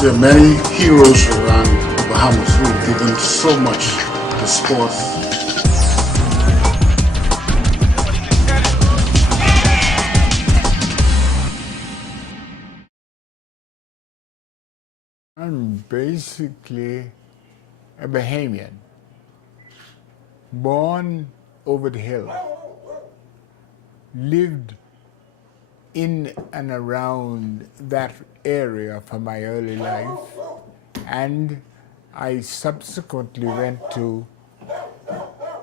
There are many heroes around the Bahamas who have given so much to sports. I'm basically a Bahamian, born over the hill, lived in and around that area for my early life, and I subsequently went to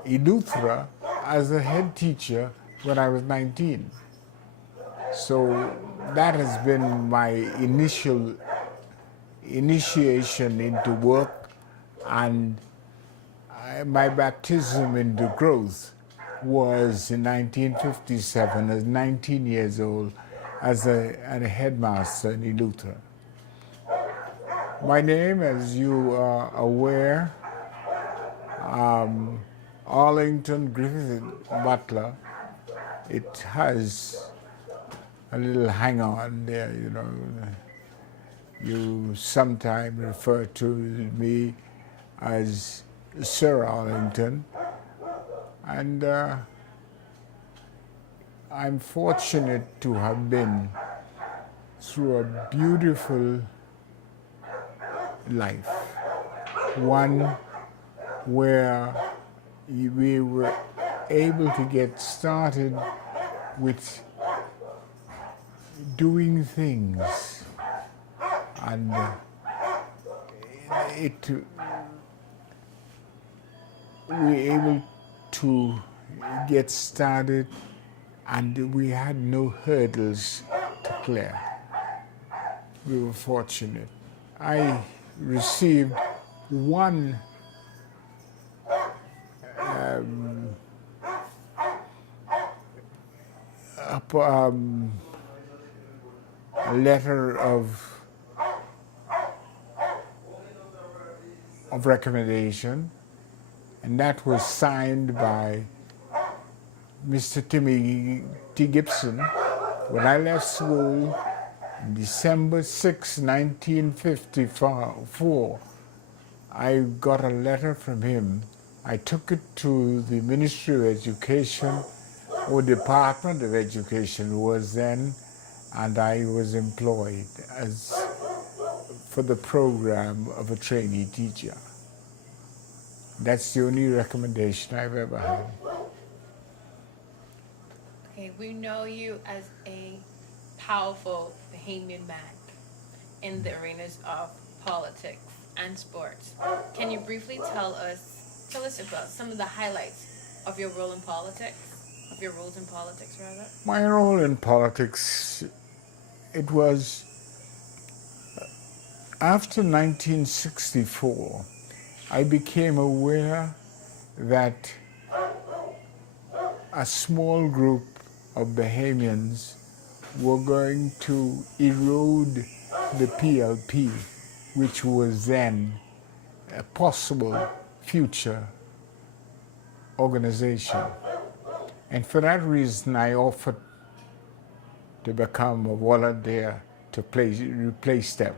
Eleuthera as a head teacher when I was 19. So that has been my initiation into work, and my baptism into growth was in 1957 as 19 years old as a headmaster in Eleuthera. My name, as you are aware, Arlington Butler. It has a little hang on there, you know. You sometimes refer to me as Sir Arlington, and I'm fortunate to have been through a beautiful life, one where we were able to get started with doing things, and we were able to get started, and we had no hurdles to clear. We were fortunate. I received one letter of recommendation, and that was signed by Mr. Timmy T. Gibson when I left school on December 6, 1954. I got a letter from him. I took it to the Ministry of Education, or Department of Education was then, and I was employed for the program of a trainee teacher. That's the only recommendation I've ever had. Okay, we know you as a powerful Bahamian man in the arenas of politics and sports. Can you briefly tell us about some of the highlights of your role in politics, of your roles in politics, rather? My role in politics, it was after 1964, I became aware that a small group of Bahamians were going to erode the PLP, which was then a possible future organization. And for that reason, I offered to become a volunteer to replace them.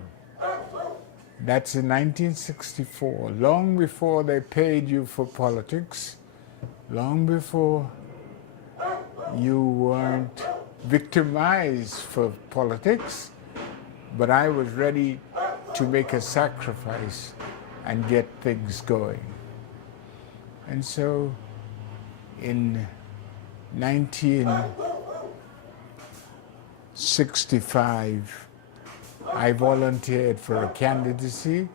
That's in 1964, long before they paid you for politics, long before you weren't victimized for politics, but I was ready to make a sacrifice and get things going. And so in 1965, I volunteered for a candidacy,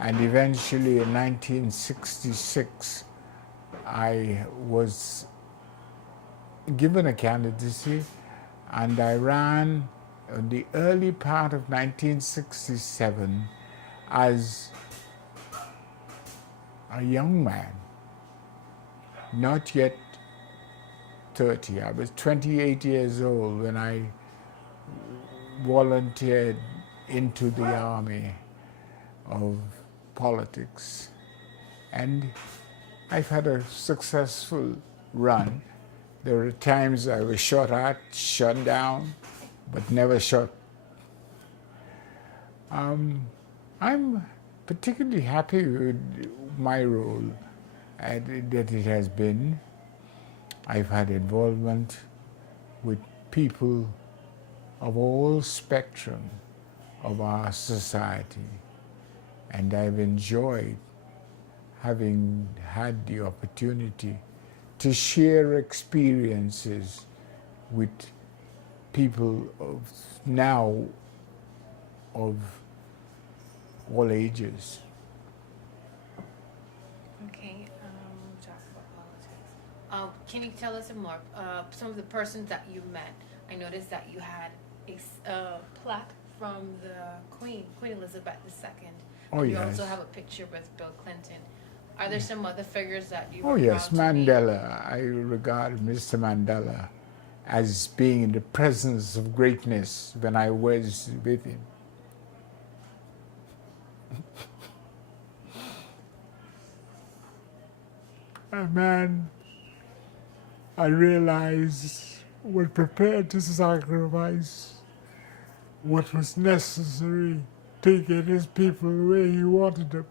and eventually in 1966, I was given a candidacy, and I ran in the early part of 1967 as a young man, not yet 30. I was 28 years old when I volunteered into the army of politics. And I've had a successful run. There were times I was shot at, shot down, but never shot. I'm particularly happy with my role that it has been. I've had involvement with people of all spectrum of our society, and I've enjoyed having had the opportunity to share experiences with people of now of all ages. Okay, talk about politics. Can you tell us some more? Some of the persons that you met. I noticed that you had a plaque from the Queen Elizabeth II, Oh and you also yes. have a picture with Bill Clinton. Are there some other figures that you Oh were yes, proud to meet? Mandela. I regard Mr. Mandela as being in the presence of greatness when I was with him. A man I realized was prepared to sacrifice what was necessary to get his people where he wanted them.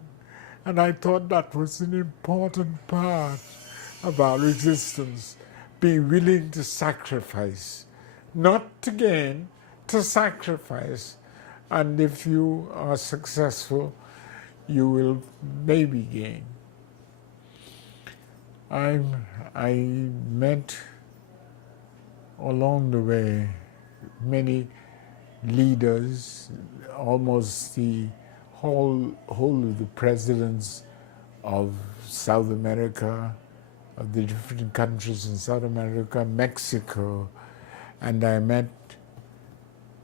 And I thought that was an important part of our existence, being willing to sacrifice, not to gain, to sacrifice. And if you are successful, you will maybe gain. I met along the way many leaders, almost the whole of the presidents of South America, of the different countries in South America, Mexico, and I met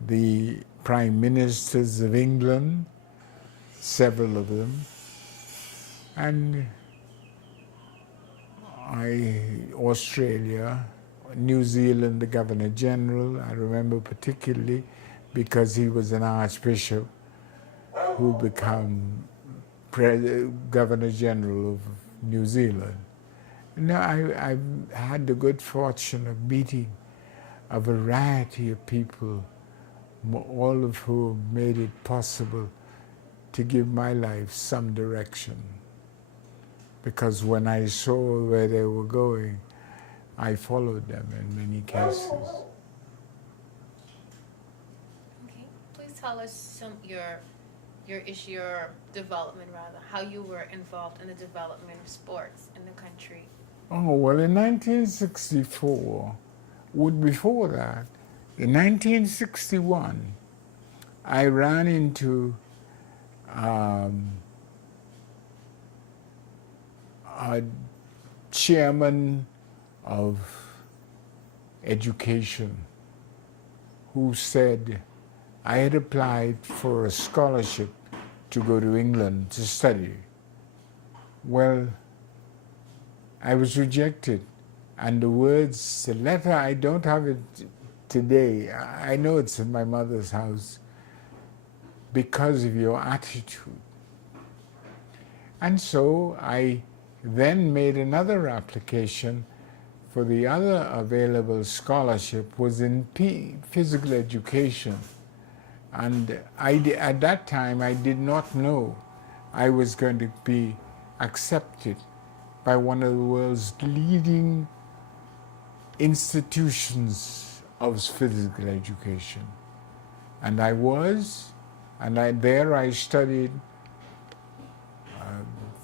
the prime ministers of England, several of them, and Australia, New Zealand, the Governor General, I remember particularly because he was an archbishop who became Governor General of New Zealand. Now, I've had the good fortune of meeting a variety of people, all of whom made it possible to give my life some direction. Because when I saw where they were going, I followed them in many cases. Okay, please tell us your development rather, how you were involved in the development of sports in the country. Oh, well, in 1964, before that, in 1961, I ran into a chairman of education who said I had applied for a scholarship to go to England to study. Well, I was rejected. And the letter, I don't have it today. I know it's in my mother's house because of your attitude. And so I then made another application for the other available scholarship was in physical education. And at that time, I did not know I was going to be accepted by one of the world's leading institutions of physical education. And I was, and there I studied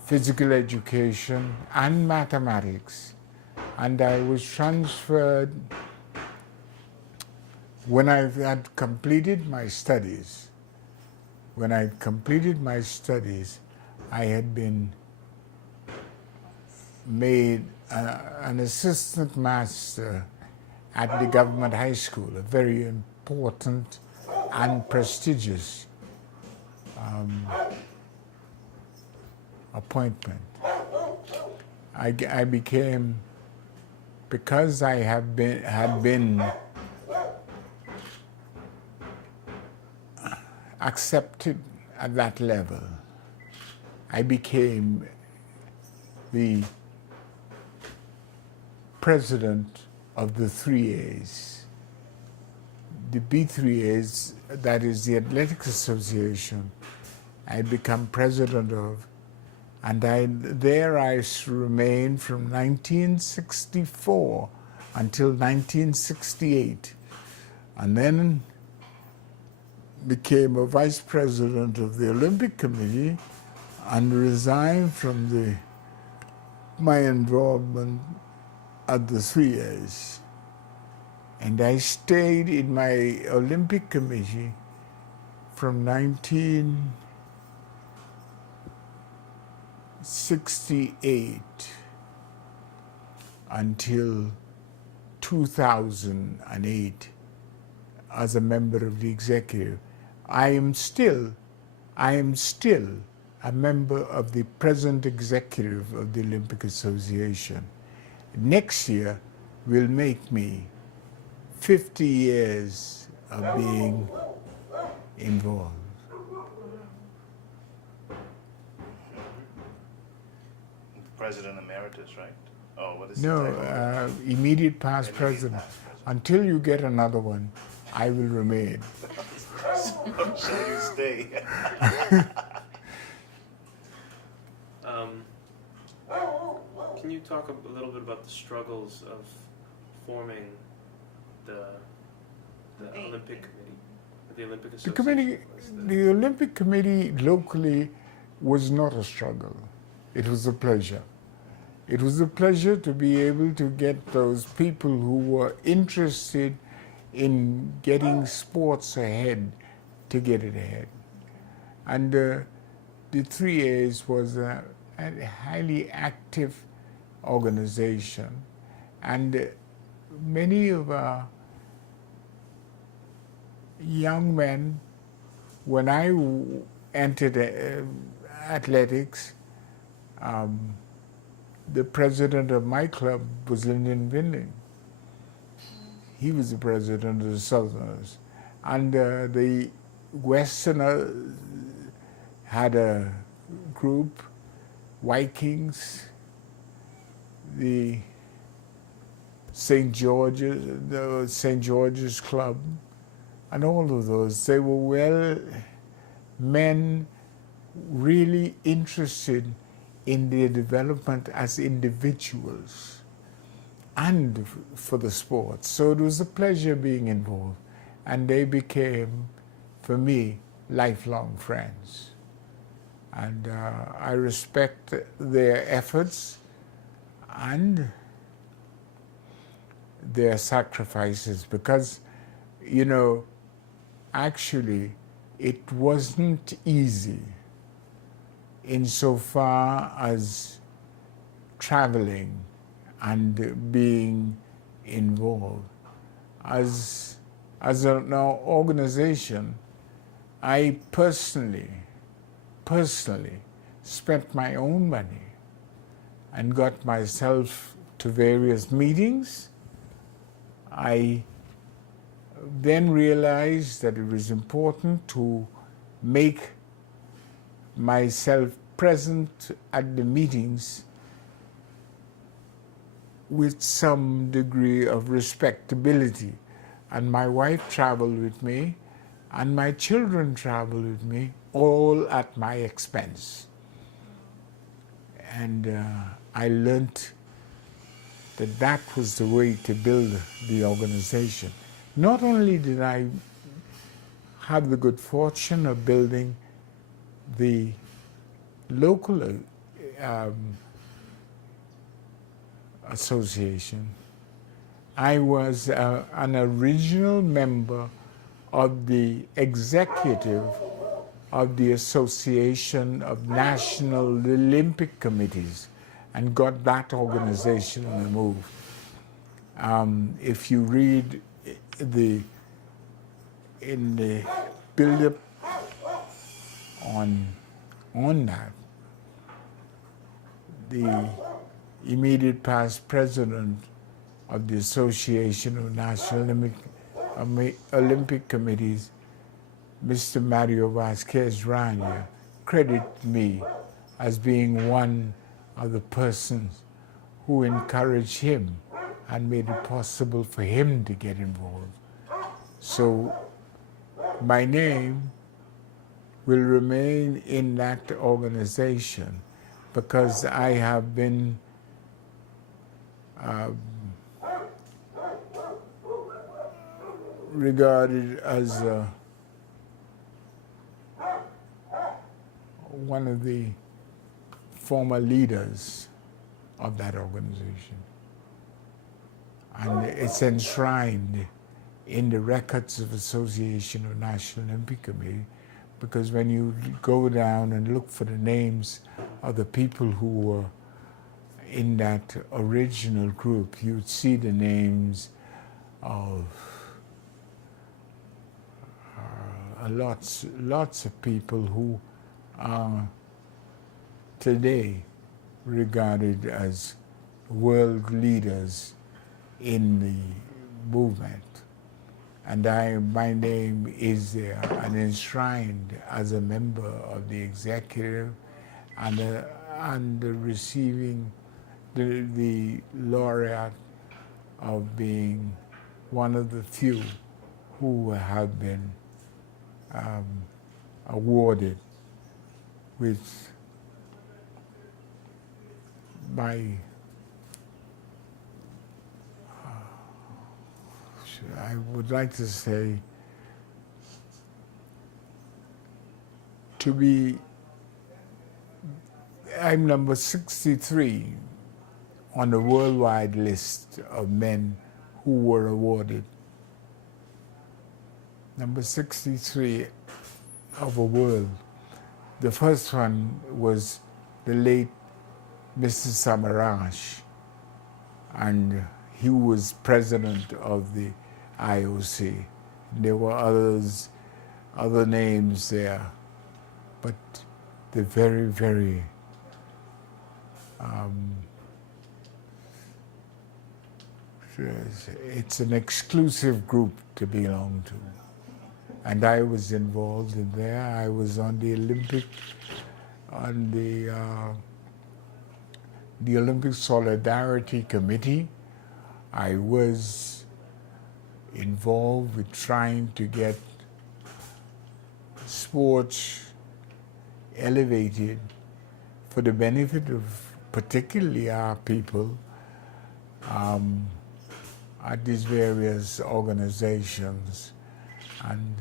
physical education and mathematics. And I was transferred, when I had completed my studies, I had been made an assistant master at the government high school, a very important and prestigious appointment. I became, because I had been accepted at that level, I became the president of the 3As. The B3As, that is the Athletics Association, I become president of, and there I remained from 1964 until 1968, and then became a vice president of the Olympic Committee and resigned from my involvement at the 3As. And I stayed in my Olympic Committee from 1968 until 2008 as a member of the executive. I am still a member of the present executive of the Olympic Association. Next year will make me 50 years of being involved. President Emeritus, right? Oh, what is No, the title? immediate past president. Until you get another one, I will remain. So you stay. Can you talk a little bit about the struggles of forming the Olympic Committee, the Olympic Association? The Olympic Committee locally was not a struggle. It was a pleasure. It was a pleasure to be able to get those people who were interested in getting sports ahead to get it ahead. And the 3As was a highly active organization, and many of our young men, when I entered athletics, the president of my club was Lyndon Vinling. He was the president of the Southerners. And the Westerners had a group, Vikings, the St. George's Club, and all of those. They were men really interested in their development as individuals and for the sport. So it was a pleasure being involved. And they became, for me, lifelong friends. And I respect their efforts and their sacrifices because, you know, actually it wasn't easy insofar as traveling and being involved. As an organization, I personally spent my own money and got myself to various meetings. I then realized that it was important to make myself present at the meetings with some degree of respectability. And my wife traveled with me, and my children traveled with me, all at my expense. And I learned that that was the way to build the organization. Not only did I have the good fortune of building the local association, I was an original member of the executive of the Association of National Olympic Committees and got that organization on the move. If you read in the build-up on that, the immediate past president of the Association of National Olympic Committees, Mr. Mario Vasquez Rania, credited me as being one of the persons who encouraged him and made it possible for him to get involved. So my name will remain in that organization because I have been regarded as one of the former leaders of that organization. And it's enshrined in the records of Association of National Olympic Committee, because when you go down and look for the names of the people who were in that original group, you'd see the names of lots of people who are today regarded as world leaders in the movement. And my name is there and enshrined as a member of the executive and receiving the laureate of being one of the few who have been awarded with by I would like to say I'm number 63 on the worldwide list of men who were awarded. Number 63 of the world. The first one was the late Mr. Samarash, and he was president of the IOC. There were other names there, but the very, very it's an exclusive group to belong to. And I was involved in there. I was on the Olympic Solidarity Committee. I was involved with trying to get sports elevated for the benefit of particularly our people at these various organizations. And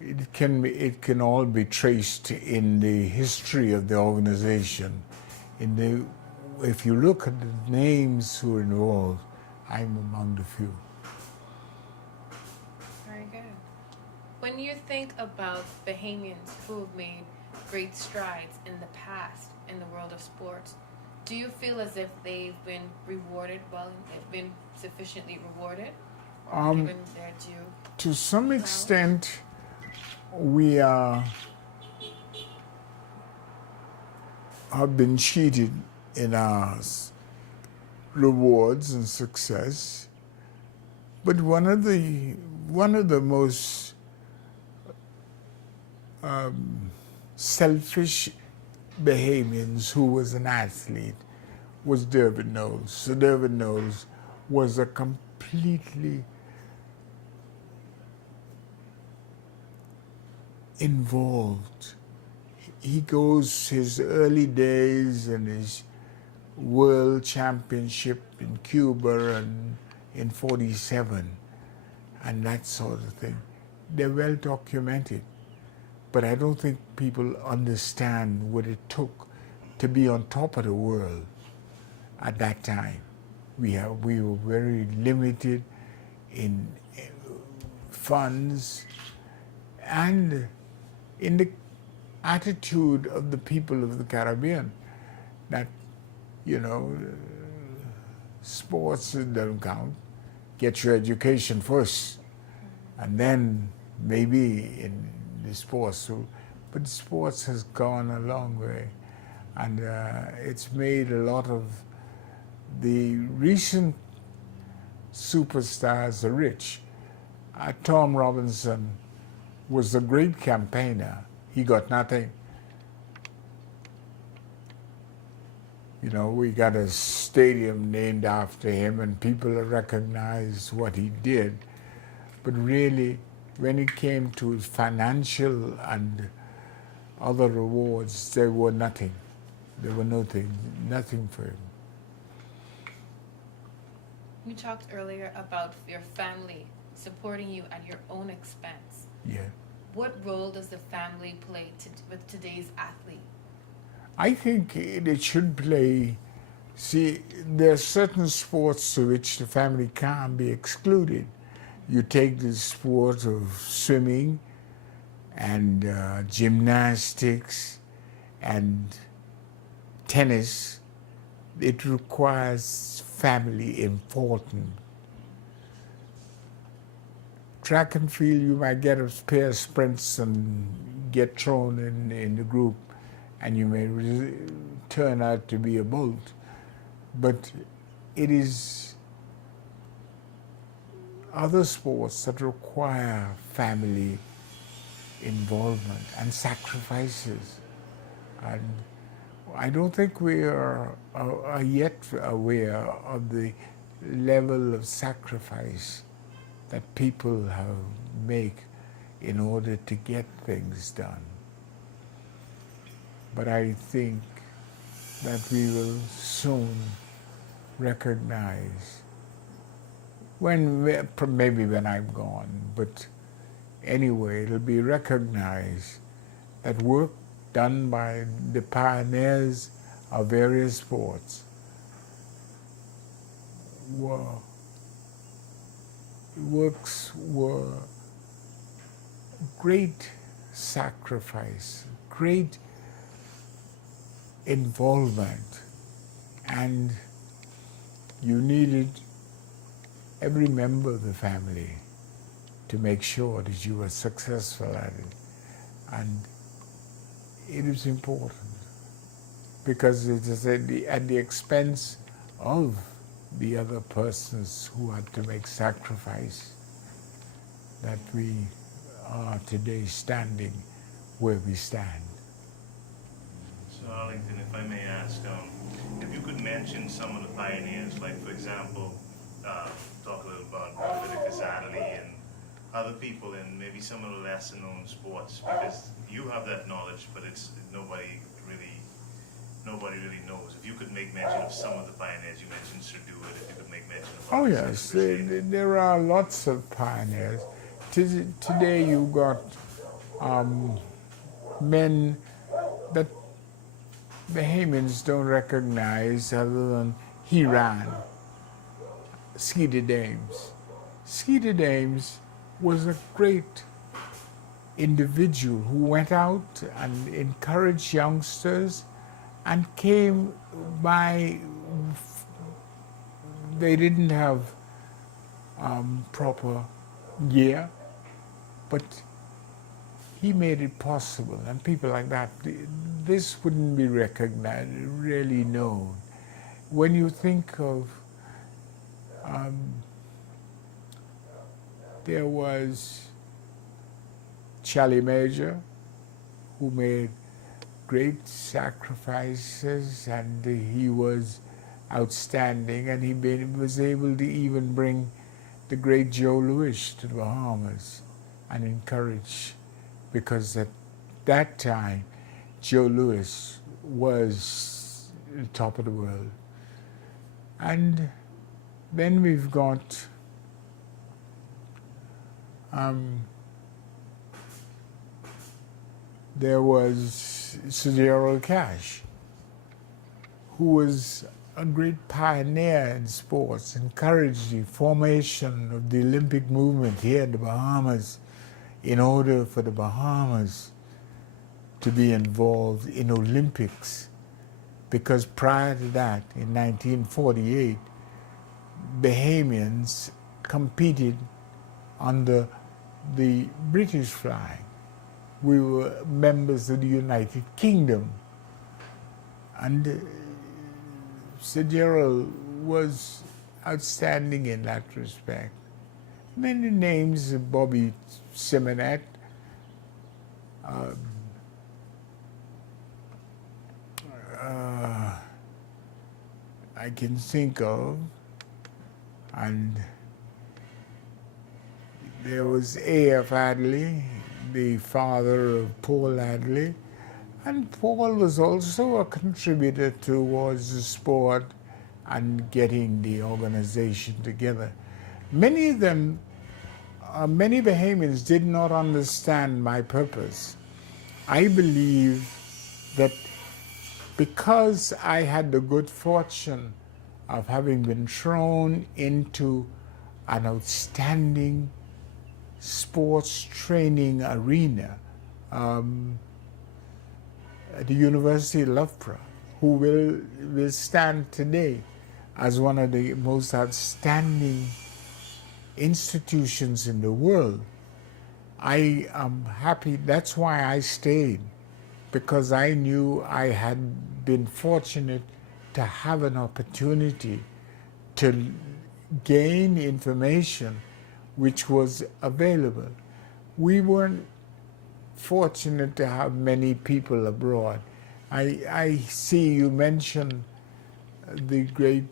it can all be traced in the history of the organization. If you look at the names who are involved, I'm among the few. Very good. When you think about Bahamians who have made great strides in the past in the world of sports, do you feel as if they've been rewarded well, they've been sufficiently rewarded, or given their due? To some extent, we have been cheated in our rewards and success. But one of the most selfish Bahamians who was an athlete was Dervin Knowles. So Dervin Knowles was a completely involved. He goes his early days and his world championship in Cuba and in 47 and that sort of thing. They're well documented, but I don't think people understand what it took to be on top of the world at that time. We were very limited in funds and in the attitude of the people of the Caribbean that, sports don't count. Get your education first, and then maybe in the sports. But sports has gone a long way, and it's made a lot of the recent superstars rich. Tom Robinson was a great campaigner. He got nothing. We got a stadium named after him and people recognize what he did. But really, when it came to financial and other rewards, there were nothing. There were nothing for him. You talked earlier about your family supporting you at your own expense. Yeah. What role does the family play with today's athlete? I think it should play. See, there are certain sports to which the family can't be excluded. You take the sport of swimming and gymnastics and tennis. It requires family important. Track and field, you might get a pair of sprints and get thrown in the group, and you may turn out to be a bolt. But it is other sports that require family involvement and sacrifices. And I don't think we are yet aware of the level of sacrifice that people have make in order to get things done. But I think that we will soon recognize, maybe when I'm gone, but anyway, it'll be recognized that work done by the pioneers of various sports were great sacrifice, great involvement, and you needed every member of the family to make sure that you were successful at it. And it is important because it is at the expense of the other persons who had to make sacrifice that we are today standing where we stand. So Arlington, if I may ask, if you could mention some of the pioneers, like for example, talk a little about Leviticus Adderley and other people in maybe some of the lesser known sports, because you have that knowledge, but it's nobody really knows. If you could make mention of some of the pioneers, you mentioned Sir Dewar, if you could make mention of Oh yes, there are lots of pioneers. Today you got men that Bahamians don't recognize other than he ran. Skeeter Dames. Skeeter Dames was a great individual who went out and encouraged youngsters and came by. They didn't have proper gear, but he made it possible, and people like that, this wouldn't be recognized, really known. When you think of, there was Charlie Major, who made great sacrifices, and he was outstanding, and he was able to even bring the great Joe Louis to the Bahamas and encourage, because at that time Joe Louis was the top of the world. And then we've got there was Sir Gerald Cash, who was a great pioneer in sports, encouraged the formation of the Olympic movement here in the Bahamas in order for the Bahamas to be involved in Olympics. Because prior to that, in 1948, Bahamians competed under the British flag. We were members of the United Kingdom. And Sir Gerald was outstanding in that respect. Many names, Bobby Simonet, I can think of, and There was A.F. Adley, the father of Paul Adley, and Paul was also a contributor towards the sport and getting the organization together. Many of them, many Bahamians did not understand my purpose. I believe that because I had the good fortune of having been thrown into an outstanding sports training arena at the University of Loughborough, who will stand today as one of the most outstanding institutions in the world. I am happy. That's why I stayed, because I knew I had been fortunate to have an opportunity to gain information which was available. We weren't fortunate to have many people abroad. I see you mentioned the great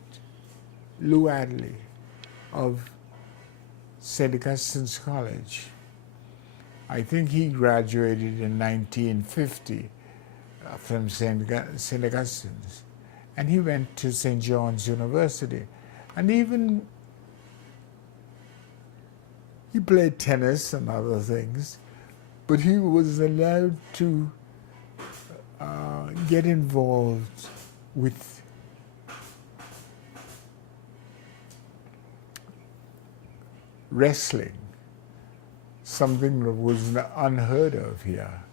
Lou Adley of St. Augustine's College. I think he graduated in 1950 from St. Augustine's, and he went to St. John's University, and even he played tennis and other things, but he was allowed to get involved with wrestling, something that was unheard of here.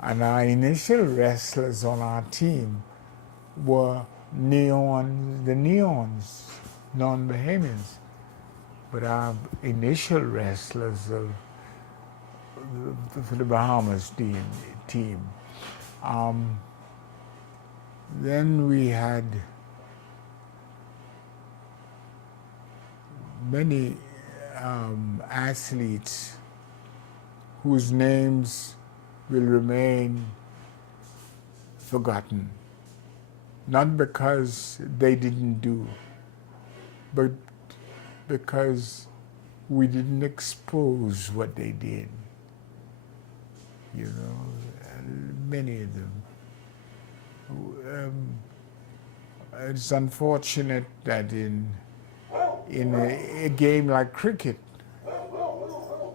And our initial wrestlers on our team were the Neons, non-Bahamians. But our initial wrestlers for the Bahamas team. Then we had many athletes whose names will remain forgotten, not because they didn't do, but because we didn't expose what they did. You know, many of them. It's unfortunate that in a game like cricket,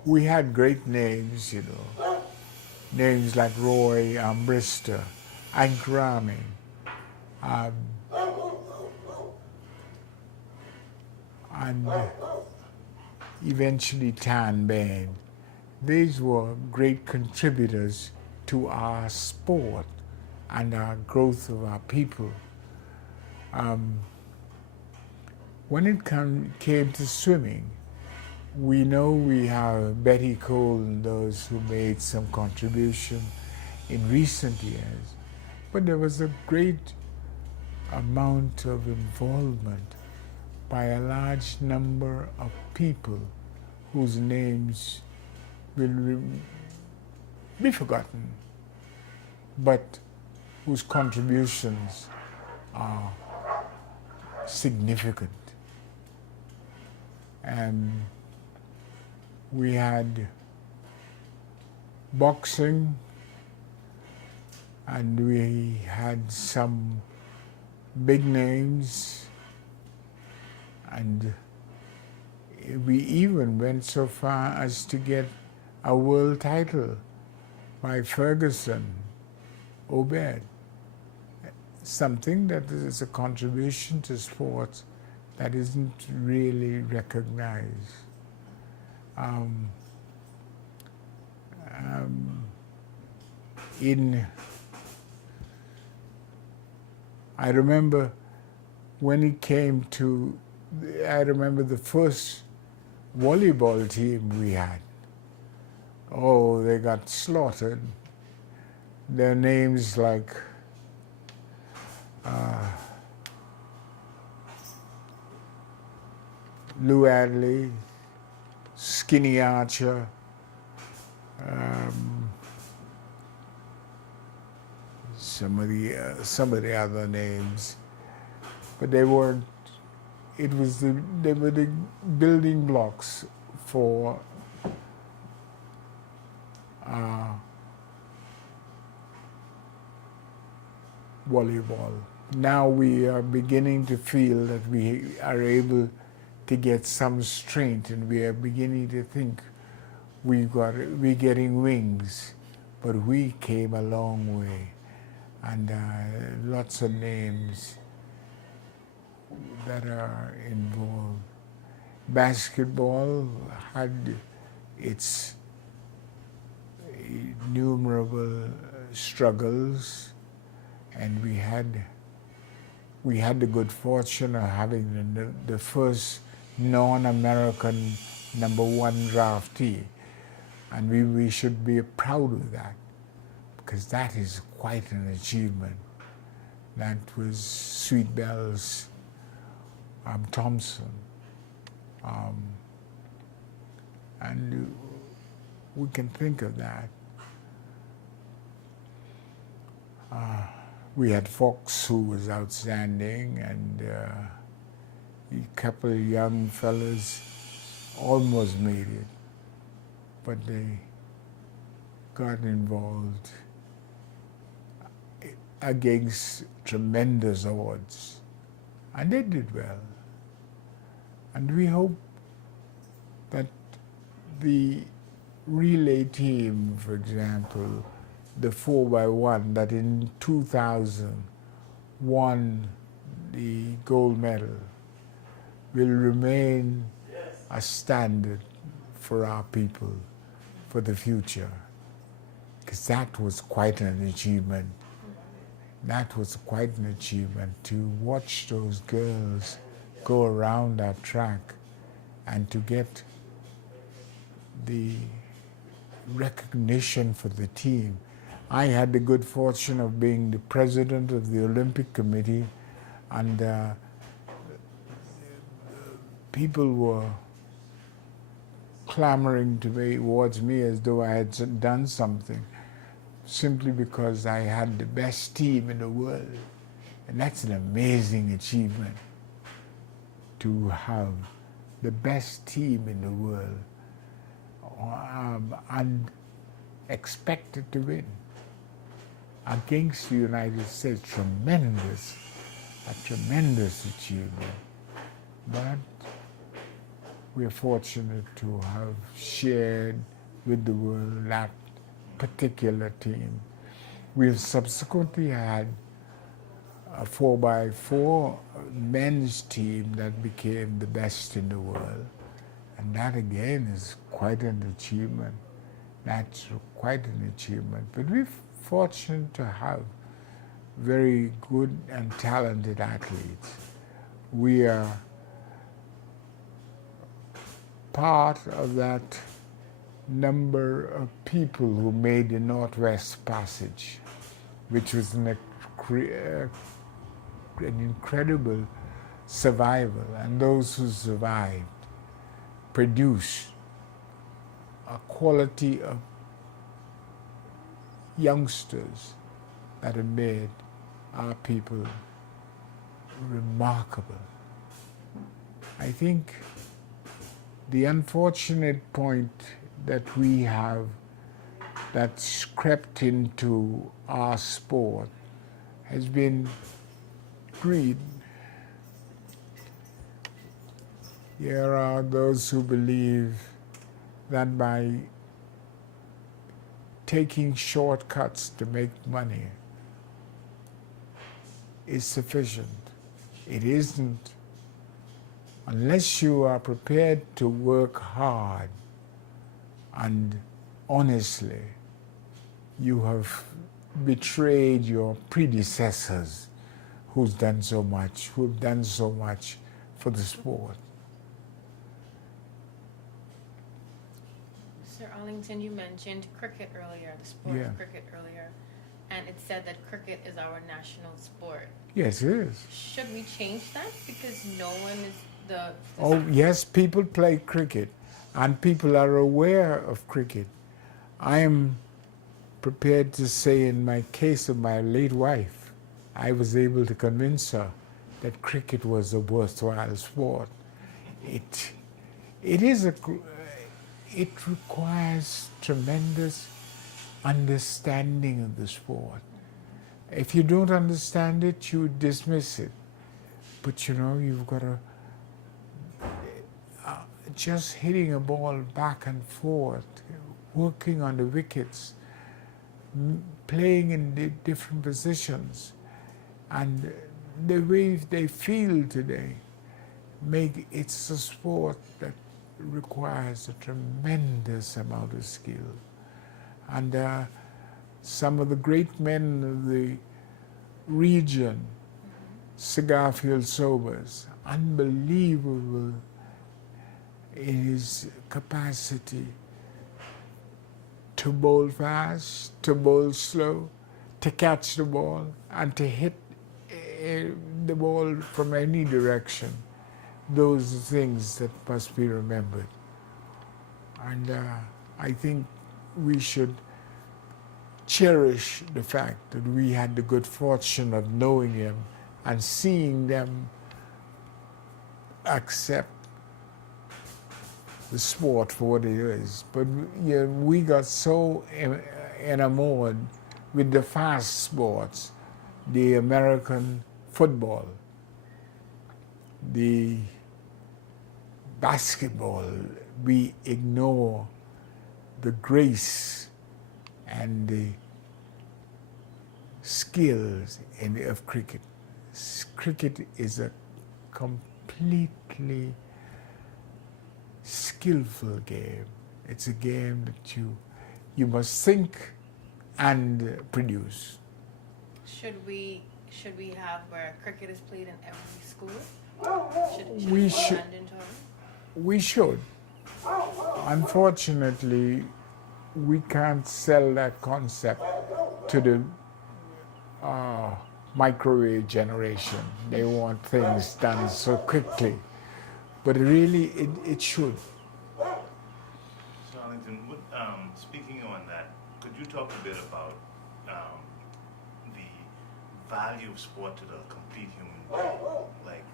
we had great names, you know, names like Roy Brister, Ankrami, and eventually Tan Bain. These were great contributors to our sport and our growth of our people. When it came to swimming, we know we have Betty Cole and those who made some contribution in recent years, but there was a great amount of involvement by a large number of people whose names will be forgotten, but whose contributions are significant. And we had boxing, and we had some big names, and we even went so far as to get a world title by Ferguson Obed, something that is a contribution to sports that isn't really recognized. I remember when it came to, I remember the first volleyball team we had. Oh, they got slaughtered. Their names like Lou Adley, Skinny Archer, some of the other names, but they weren't. They were the building blocks for volleyball. Now we are beginning to feel that we are able to get some strength, and we are beginning to think we're getting wings, but we came a long way, and lots of names that are involved. Basketball had its innumerable struggles, and we had the good fortune of having the first non-American #1 draftee, and we should be proud of that, because that is quite an achievement. That was Sweet Bells Thompson, and we can think of that. We had Fox, who was outstanding, and a couple of young fellas almost made it, but they got involved against tremendous odds, and they did well. And we hope that the relay team, for example, the 4x1 that in 2000 won the gold medal, will remain a standard for our people for the future, because that was quite an achievement. That was quite an achievement, to watch those girls go around that track and to get the recognition for the team. I had the good fortune of being the president of the Olympic Committee, and people were clamoring towards me as though I had done something, simply because I had the best team in the world. And that's an amazing achievement, to have the best team in the world and expected to win against the United States. A tremendous achievement. But we're fortunate to have shared with the world that particular team. We've subsequently had a 4x4 men's team that became the best in the world. And that again is quite an achievement. That's quite an achievement. But we're fortunate to have very good and talented athletes. We are part of that number of people who made the Northwest Passage, which was an incredible survival. And those who survived produced a quality of youngsters that have made our people remarkable. I think the unfortunate point that we have that's crept into our sport has been greed. There are those who believe that by taking shortcuts to make money is sufficient. It isn't. Unless you are prepared to work hard and honestly, you have betrayed your predecessors who've done so much for the sport. Sir Arlington, you mentioned cricket earlier, the sport of cricket earlier, and it said that cricket is our national sport. Yes, it is. Should we change that? Because no one is Oh, yes, people play cricket, and people are aware of cricket. I am prepared to say, in my case of my late wife, I was able to convince her that cricket was a worthwhile sport. It requires tremendous understanding of the sport. If you don't understand it, you dismiss it. But you know, you've got to, just hitting a ball back and forth, working on the wickets, playing in different positions, and the way they feel today, it's a sport that requires a tremendous amount of skill. And some of the great men of the region, Garfield Sobers, unbelievable in his capacity to bowl fast, to bowl slow, to catch the ball, and to hit the ball from any direction. Those are things that must be remembered. And I think we should cherish the fact that we had the good fortune of knowing him and seeing them accept the sport for what it is. But we got so enamored with the fast sports, the American football, the basketball, we ignore the grace and the skills of cricket. Cricket is a completely skillful game. It's a game that you must think and produce. Should we have where cricket is played in every school? We should. We should. Unfortunately, we can't sell that concept to the microwave generation. They want things done so quickly. But really, it should. Sir Arlington, speaking on that, could you talk a bit about the value of sport to the complete human being? Like,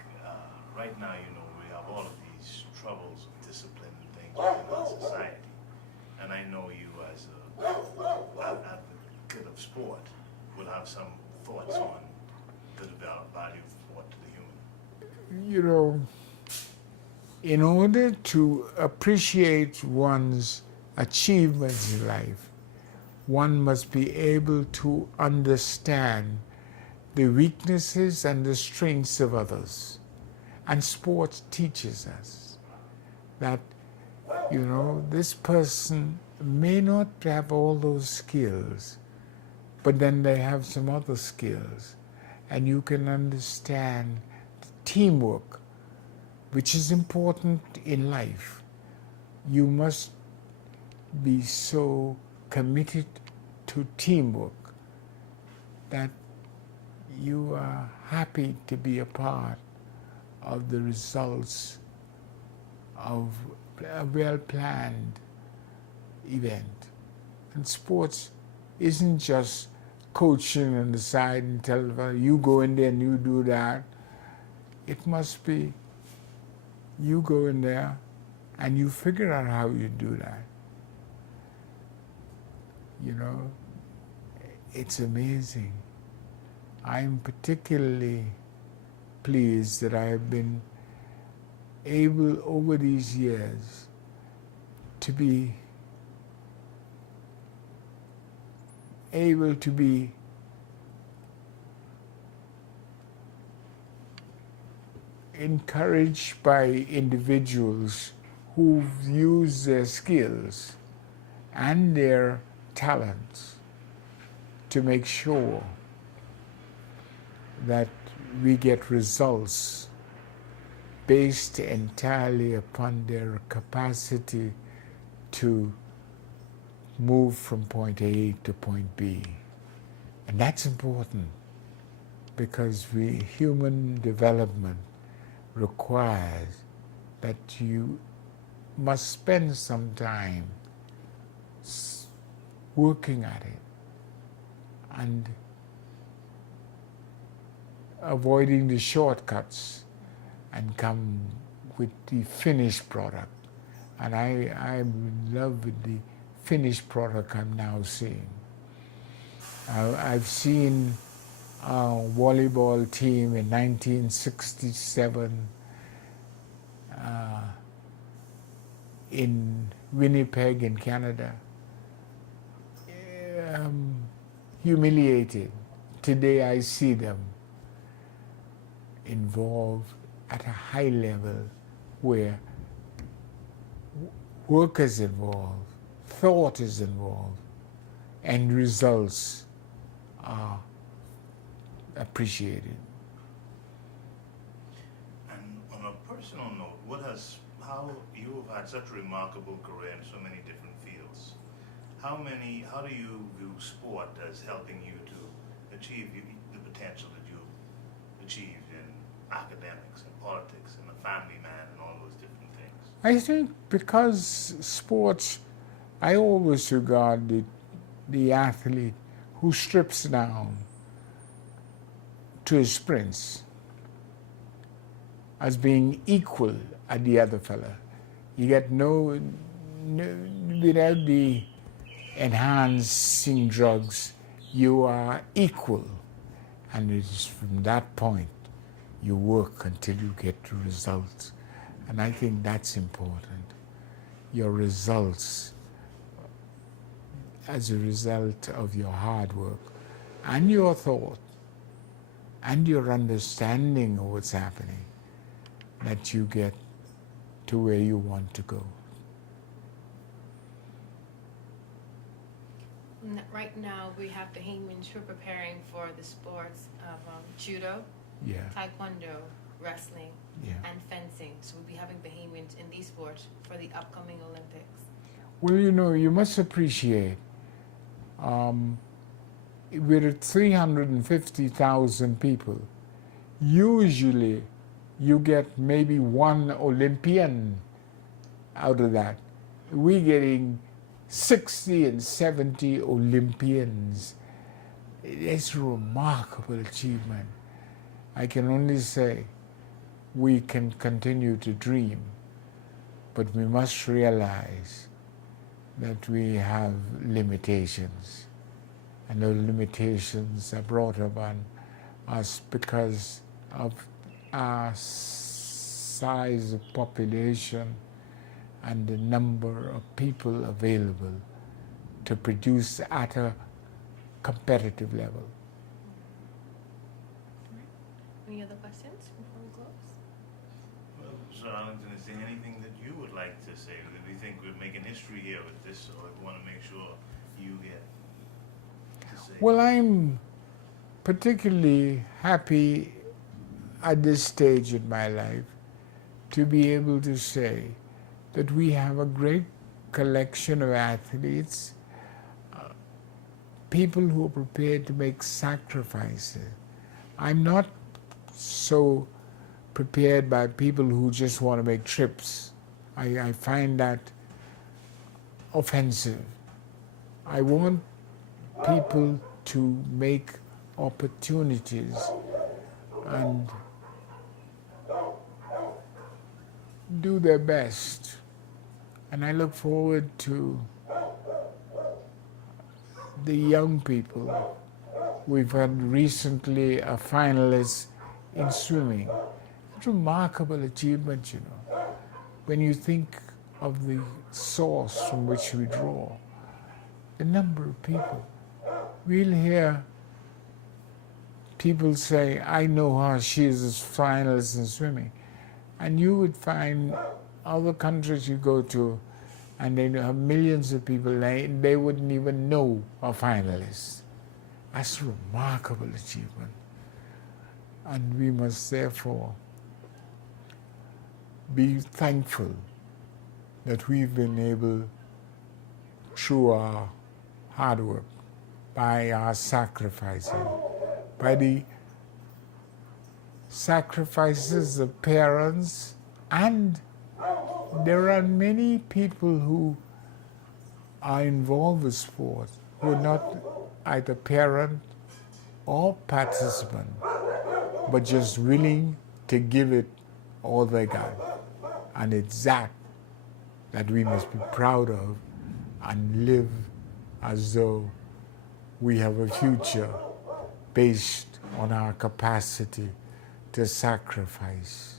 right now, we have all of these troubles of discipline and things within our society. And I know you, as an advocate of sport, will have some thoughts on the value of sport to the human. In order to appreciate one's achievements in life, one must be able to understand the weaknesses and the strengths of others. And sport teaches us that, this person may not have all those skills, but then they have some other skills. And you can understand teamwork, which is important in life. You must be so committed to teamwork that you are happy to be a part of the results of a well-planned event. And sports isn't just coaching on the side and telling you go in there and you do that. It must be you go in there and you figure out how you do that. It's amazing. I'm particularly pleased that I have been able over these years to be able to be encouraged by individuals who've used their skills and their talents to make sure that we get results based entirely upon their capacity to move from point A to point B. And that's important because human development requires that you must spend some time working at it and avoiding the shortcuts and come with the finished product. And I'm in love with the finished product I'm now seeing. I've seen a volleyball team in 1967 in Winnipeg in Canada, humiliated. Today I see them involved at a high level where work is involved, thought is involved, and results are appreciated. And on a personal note, how you have had such a remarkable career in so many different fields. How do you view sport as helping you to achieve the potential that you achieved in academics and politics and a family man and all those different things? I think because sports, I always regard the athlete who strips down to his sprints as being equal at the other fella. You get no without the enhancing drugs, you are equal. And it is from that point you work until you get to results. And I think that's important. Your results as a result of your hard work and your thought and your understanding of what's happening, that you get to where you want to go. Right now, we have Bahamians who are preparing for the sports of judo, Yeah, taekwondo, wrestling, yeah. and fencing. So we'll be having Bahamians in these sports for the upcoming Olympics. Well, you know, you must appreciate with 350,000 people, usually you get maybe one Olympian out of that. We're getting 60 and 70 Olympians. It's a remarkable achievement. I can only say we can continue to dream, but we must realize that we have limitations. And those limitations are brought upon us because of our size of population and the number of people available to produce at a competitive level. Any other questions before we close? Well, Sir Arlington, is there anything that you would like to say? Do we think we're making history here with this, so we want to make sure you get to say? Well, I'm particularly happy at this stage in my life to be able to say that we have a great collection of athletes, people who are prepared to make sacrifices. I'm not so prepared by people who just want to make trips. I find that offensive. I want people to make opportunities and do their best. And I look forward to the young people. We've had recently a finalist in swimming. It's a remarkable achievement, you know, when you think of the source from which we draw, the number of people. We'll hear people say, I know her, she is a finalist in swimming. And you would find other countries you go to, and they have millions of people, they wouldn't even know a finalist. That's a remarkable achievement. And we must therefore be thankful that we've been able, through our hard work, by our sacrificing, by the sacrifices of parents, and there are many people who are involved with sport who are not either parent or participant, but just willing to give it all they got. And it's that we must be proud of and live as though we have a future based on our capacity to sacrifice.